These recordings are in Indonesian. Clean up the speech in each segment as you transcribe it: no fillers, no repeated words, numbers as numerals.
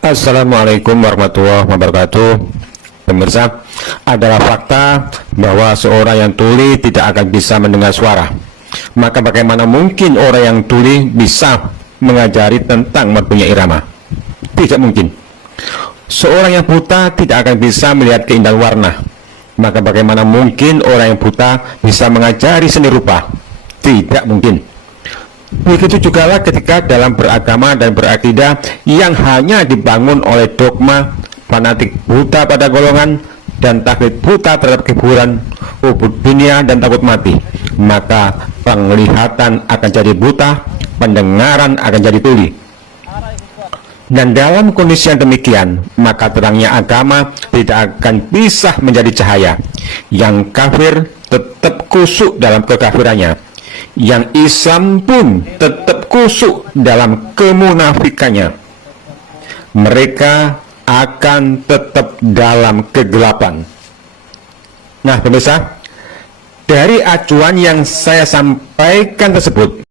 Assalamualaikum warahmatullahi wabarakatuh. Pemirsa, adalah fakta bahwa seorang yang tuli tidak akan bisa mendengar suara. Maka bagaimana mungkin orang yang tuli bisa mengajari tentang mempunyai irama? Tidak mungkin. Seorang yang buta tidak akan bisa melihat keindahan warna. Maka bagaimana mungkin orang yang buta bisa mengajari seni rupa? Tidak mungkin. Begitu juga ketika dalam beragama dan berakidah yang hanya dibangun oleh dogma, fanatik buta pada golongan, dan taklid buta terhadap hiburan, ubud dunia dan takut mati, maka penglihatan akan jadi buta, pendengaran akan jadi tuli. Dan dalam kondisi yang demikian, maka terangnya agama tidak akan bisa menjadi cahaya. Yang kafir tetap kusuk dalam kekafirannya, yang Islam pun tetap kusuk dalam kemunafikannya. Mereka akan tetap dalam kegelapan. Nah pemirsa, dari acuan yang saya sampaikan tersebut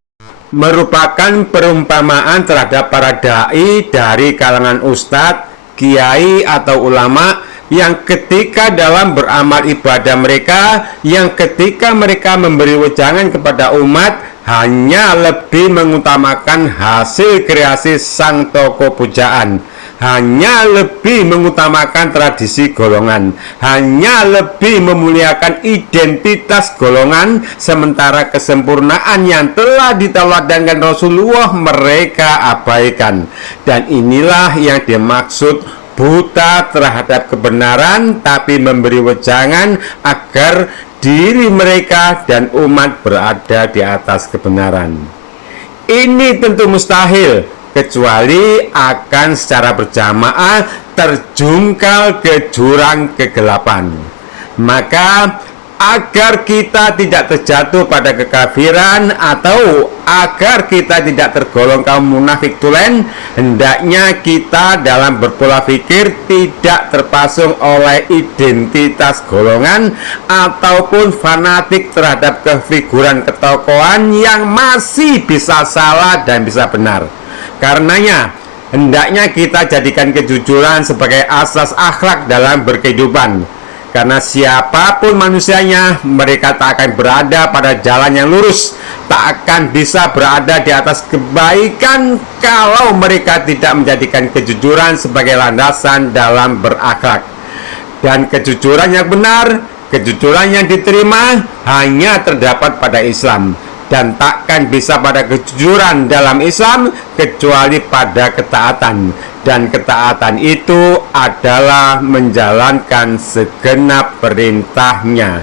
merupakan perumpamaan terhadap para dai dari kalangan ustadz, kiai atau ulama yang ketika dalam beramal ibadah mereka, yang ketika mereka memberi wejangan kepada umat, hanya lebih mengutamakan hasil kreasi sang toko pujaan, hanya lebih mengutamakan tradisi golongan, hanya lebih memuliakan identitas golongan, sementara kesempurnaan yang telah diteladankan Rasulullah mereka abaikan. Dan inilah yang dimaksud buta terhadap kebenaran, tapi memberi wejangan agar diri mereka dan umat berada di atas kebenaran. Ini tentu mustahil, kecuali akan secara berjamaah terjungkal ke jurang kegelapan. Maka agar kita tidak terjatuh pada kekafiran atau agar kita tidak tergolong kaum munafik tulen, hendaknya kita dalam berpola pikir tidak terpasung oleh identitas golongan ataupun fanatik terhadap kefiguran ketokohan yang masih bisa salah dan bisa benar. Karenanya, hendaknya kita jadikan kejujuran sebagai asas akhlak dalam berkehidupan. Karena siapapun manusianya, mereka tak akan berada pada jalan yang lurus, tak akan bisa berada di atas kebaikan kalau mereka tidak menjadikan kejujuran sebagai landasan dalam berakhlak. Dan kejujuran yang benar, kejujuran yang diterima hanya terdapat pada Islam. Dan takkan bisa pada kejujuran dalam Islam kecuali pada ketaatan. Dan ketaatan itu adalah menjalankan segenap perintahnya.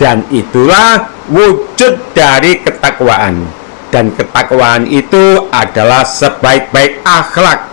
Dan itulah wujud dari ketakwaan. Dan ketakwaan itu adalah sebaik-baik akhlak.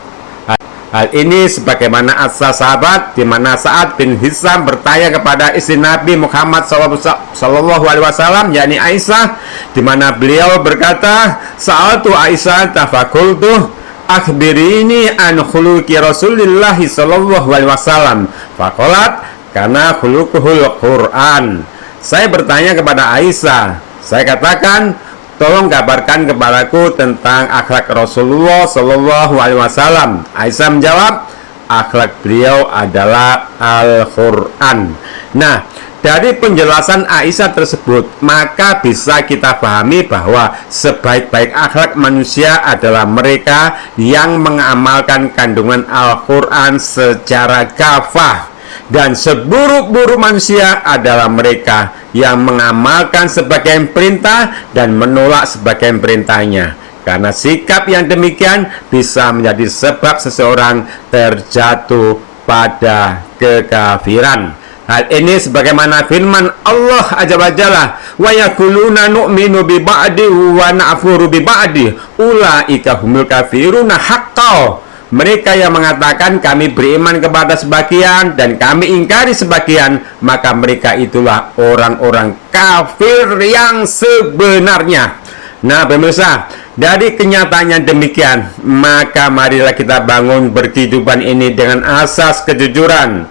Hal ini sebagaimana asas sahabat, di mana Sa'ad bin Hisam bertanya kepada istri Nabi Muhammad SAW, yakni Aisyah, di mana beliau berkata, "Sa'altu Aisyah tafakultu akhbirini an khuluqi Rasulillah SAW." Faqalat, "Karena khuluquhul Quran." Saya bertanya kepada Aisyah, saya katakan, "Tolong kabarkan kepadaku tentang akhlak Rasulullah SAW." Aisyah menjawab, akhlak beliau adalah Al-Quran. Nah, dari penjelasan Aisyah tersebut, maka bisa kita pahami bahwa sebaik-baik akhlak manusia adalah mereka yang mengamalkan kandungan Al-Quran secara kafah. Dan seburuk-buruk manusia adalah mereka yang mengamalkan sebagian perintah dan menolak sebagian perintahnya. Karena sikap yang demikian bisa menjadi sebab seseorang terjatuh pada kekafiran. Hal ini sebagaimana firman Allah Azza wa Jalla, "Wa yaquluna nu'minu bi ba'di wa na'furu bi ba'di ulaika humul kafiruna haqqan." Mereka yang mengatakan kami beriman kepada sebagian dan kami ingkari sebagian, maka mereka itulah orang-orang kafir yang sebenarnya. Nah pemirsa, dari kenyataan yang demikian, maka marilah kita bangun berkehidupan ini dengan asas kejujuran,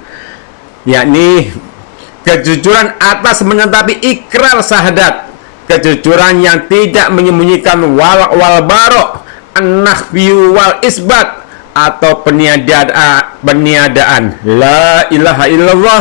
yakni kejujuran atas menetapi ikrar syahadat, kejujuran yang tidak menyembunyikan wal barok, an-nahyu wal isbat, atau peniadaan la ilaha illallah,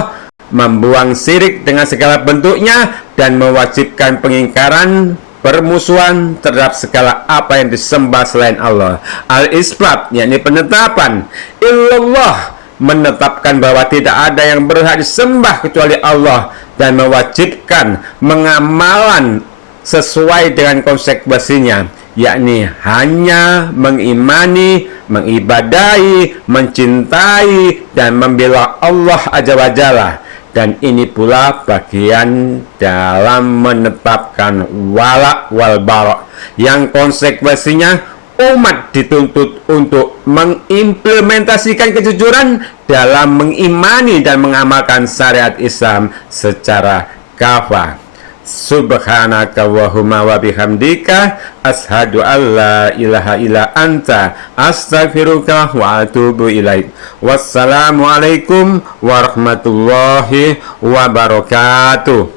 membuang syirik dengan segala bentuknya, dan mewajibkan pengingkaran permusuhan terhadap segala apa yang disembah selain Allah. Al-isbat, yakni penetapan. Illallah, menetapkan bahwa tidak ada yang berhak disembah kecuali Allah, dan mewajibkan mengamalan sesuai dengan konsekuensinya, yakni hanya mengimani, mengibadahi, mencintai, dan membela Allah Azza wa Jalla. Dan ini pula bagian dalam menetapkan wala wal bara, yang konsekuensinya umat dituntut untuk mengimplementasikan kejujuran dalam mengimani dan mengamalkan syariat Islam secara kafah. Subhanaka Allahumma wa bihamdika ashhadu an la ilaha illa anta astaghfiruka wa atubu ilaik. Wassalamualaikum warahmatullahi wabarakatuh.